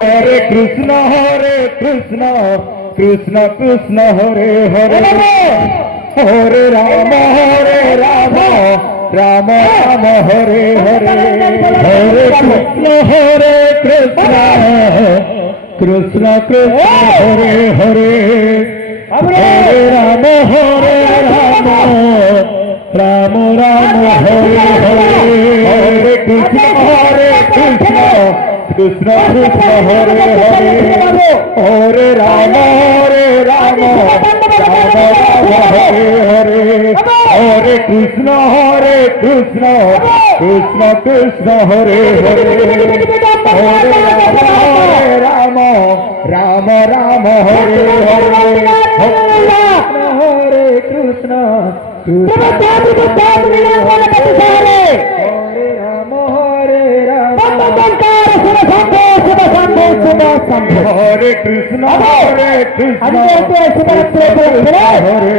Hare Krishna, Krishna Krishna Hare Hare, Hare Rama, Rama Rama Hare Hare, Hare Krishna, Krishna Krishna Hare Hare, Hare Rama, Rama Rama Hare Hare, Hare Krishna, Krishna Krishna Hare Hare, Hare Rama, Rama Rama Hare Hare, Hare Krishna, Krishna Krishna Hare Hare, Hare Rama, Rama Rama Hare Hare, Hare Krishna, Krishna Hare Krishna, Hare Krishna, Hare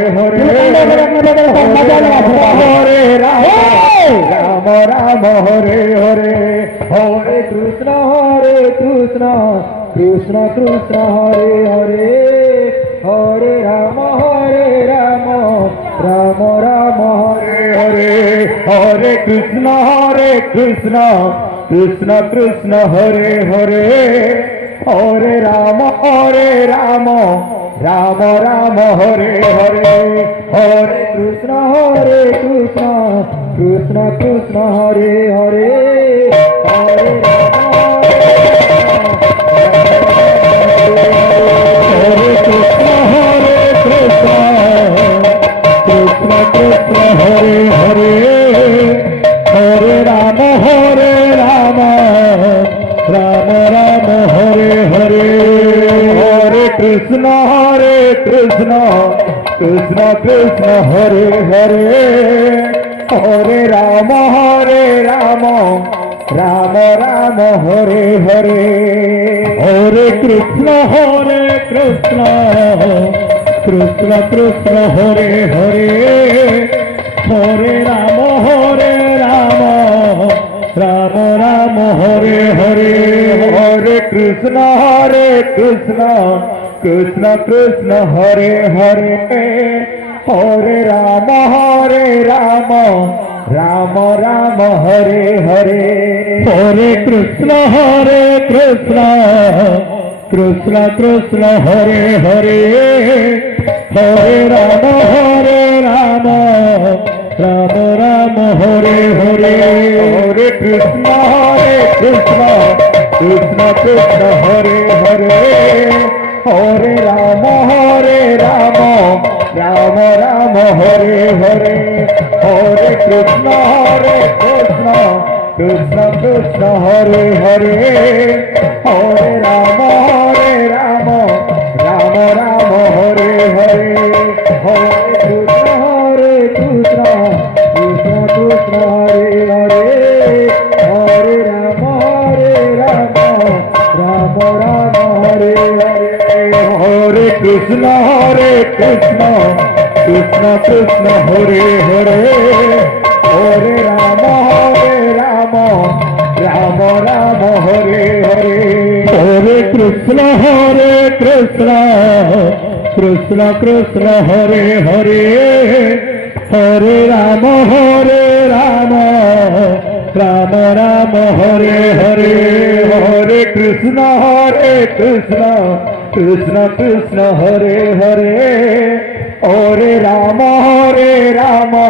Hare, Hare Rama, Rama Hare Hare, Hare Krishna, Krishna Krishna Hare Hare, Hare Rama, Rama Rama Hare Hare, Hare Krishna, Krishna Krishna Hare Hare, Hare Rama, Rama Rama Hare Hare, Hare Krishna, Krishna Krishna Hare Hare, Hare Rama, Hare Krishna, Krishna Hare Hare, Hare Rama, Rama Rama Hare Hare, Hare Krishna, Krishna Hare Hare, Hare Rama, Rama Rama Hare Hare, Hare Krishna, Krishna Hare Hare, Hare Rama, Rama Rama Hare Hare, Hare Krishna, Krishna Hare Hare, Hare Rama, Rama Rama Hare Hare, Hare Krishna, Krishna Hare Hare, Hare Rama, Rama Rama Hare Hare, Hare Krishna, Krishna Hare Hare, Hare Rama, Rama Rama Hare Hare, Hare Krishna, Krishna Hare Hare, Hare Rama, Rama Rama Hare Hare, Hare Krishna, Krishna Hare Hare, Hare Rama, Rama Rama Hare Hare, Hare Krishna, Krishna Hare Hare, Hare Rama, Rama Rama Hare Hare, Hare Krishna, Krishna Hare Hare, Hare Rama, Rama Rama Hare Hare, Hare Krishna, Krishna Hare Hare, Hare Rama,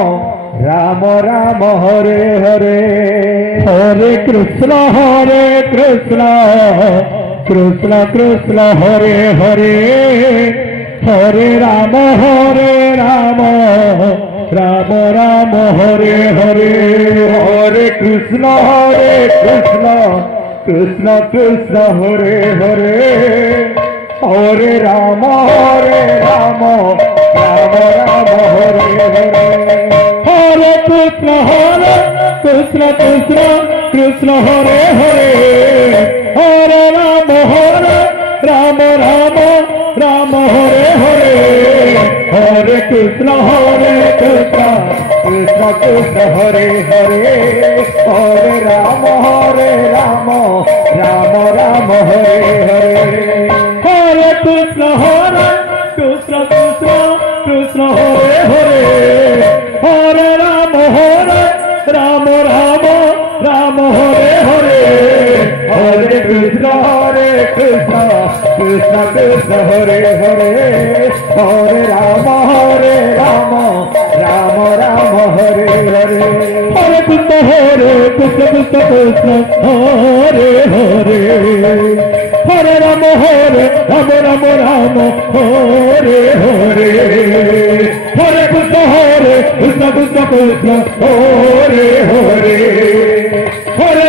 Rama Rama Hare Hare, Hare Krishna, Krishna Hare Hare, Hare Rama, Rama Rama Hare Hare, Hare Krishna, Krishna Hare Hare, Hare Rama, Rama Rama Hare Hare, Hare Krishna, Krishna Hare Hare, Hare Rama, Rama Rama Hare Hare, Hare Krishna, Krishna Hare Hare, Hare Rama, Rama Ram Ram Hare Hare Hare Krishna Krishna Krishna Hare Hare Hare Ram Ram Ram Hare Hare Hare Krishna Krishna Krishna Hare Hare Hare Ram Ram Ram Hare Hare Hare Krishna Krishna Krishna Hare Hare Hare Ram Ram Hare Hare Hare Krishna Krishna Krishna Hare Hare Hare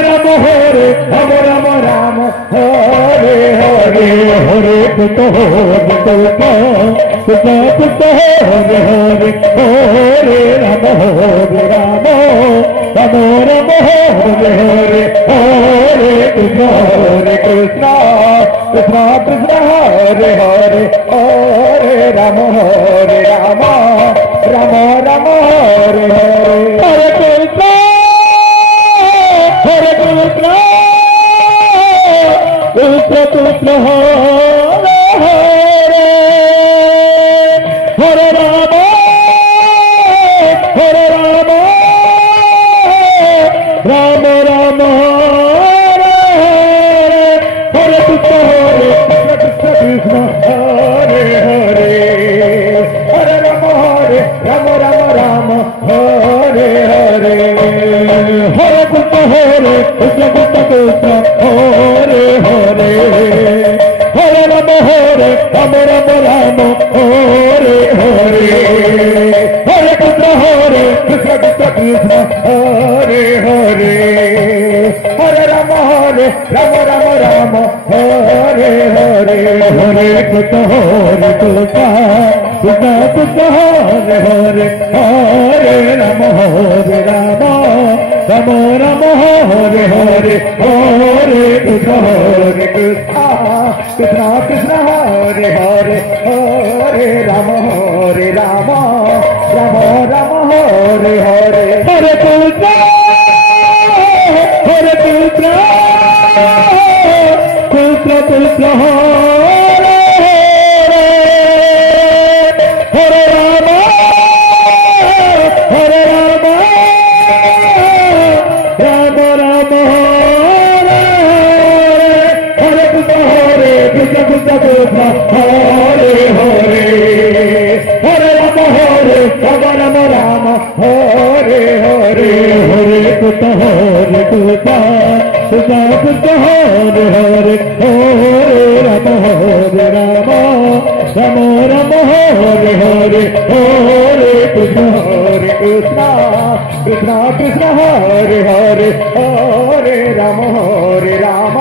Ram Ram Hare Hare Hare Krishna Krishna Krishna Hare Hare Hare Ram Ram Ram Hare Hare Hare Krishna Krishna Krishna Hare Hare Hare Ram Ram Ram Hare Hare Hare Krishna Krishna Krishna Hare Hare Hare Ram Ram Ram Hare Hare Krishna Krishna Hare Hare Hare Ram Ram Hare Hare Hare Krishna Krishna Krishna Hare Hare Hare Ram Ram Hare Hare Hare Krishna Krishna Hare Hare Hare Ram Ram Hare Hare Hare Krishna Krishna Krishna Hare Hare Hare Ram Ram Hare Hare Hare Krishna Krishna Hare Hare Hare Ram Ram Hare Hare Hare Krishna Krishna Krishna Hare Hare Hare Ram Ram Hare Hare Krishna Krishna Hare Hare Hare Ram Hare Hare Hare Krishna Krishna Hare Hare Hare Ram Ram Hare Hare Hare Krishna Krishna Hare Hare Hare Ram Ram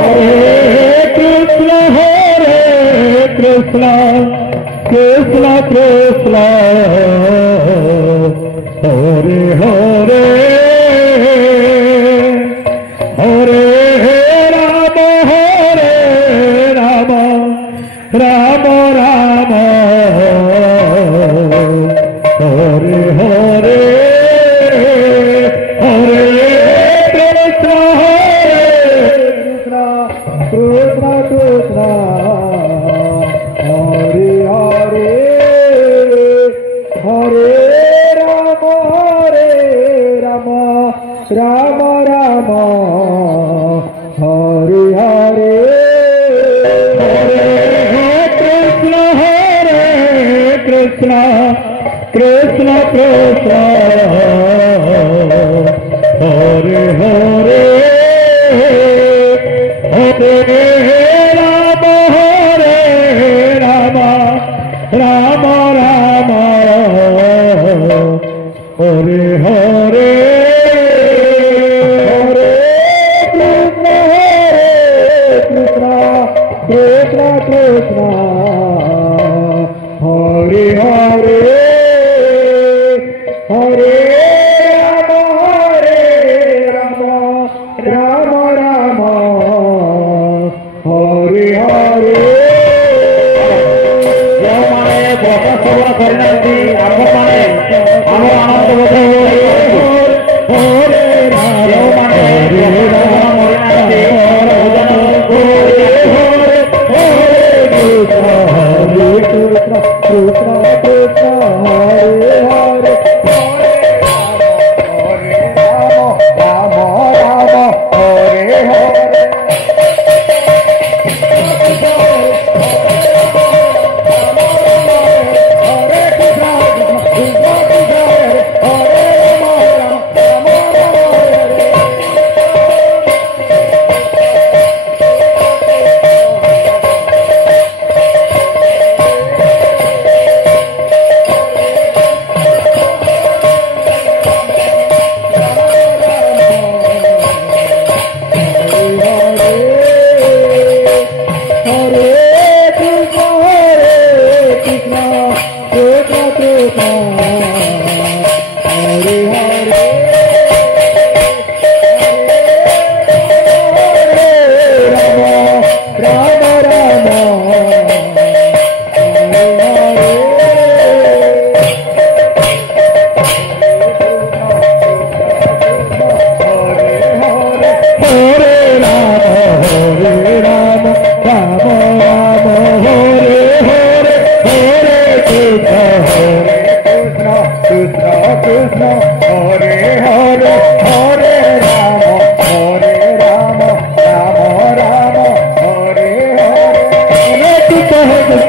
हरे कृष्ण कृष्ण कृष्ण हरे हरे हरे राम राम राम हरे हरे हरे कृष्ण कृष्ण हरे हरे हरे राम राम हरे हरे कृष्ण कृष्ण हरे हरे हरे राम राम हरे हरे कृष्ण हरे हरे हरे राम राम हरे हरे ଯେଉଁମାନେ ବସସଭା କରିନାହାନ୍ତି ଆପଣମାନେ ଆମର ଆନନ୍ଦ ବୋଧ ଯେଉଁମାନେ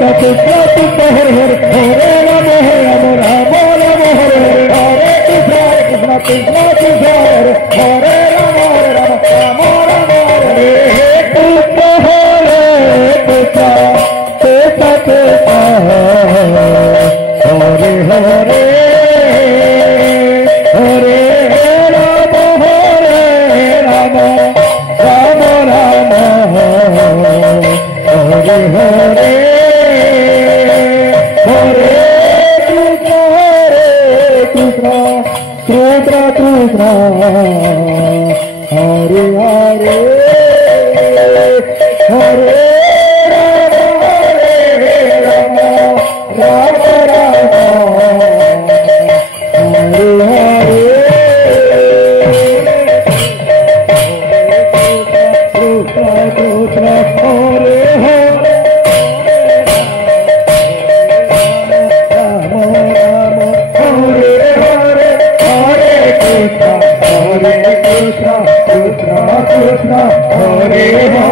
Krishna Krishna Hare Hare Hare Rama Rama Rama Hare Hare Hare Krishna Krishna Krishna Hare Hare Rama Rama Rama Hare Krishna Hare Krishna Krishna Krishna Hare Hare Hare Rama Rama Rama Rama Hare Hare Hare Krishna Krishna Krishna Hare Hare Hare Rama Rama Rama Hare Hare Krishna Krishna Hare Hare Rama Rama Hare Hare Hare Krishna Krishna Krishna Hare Hare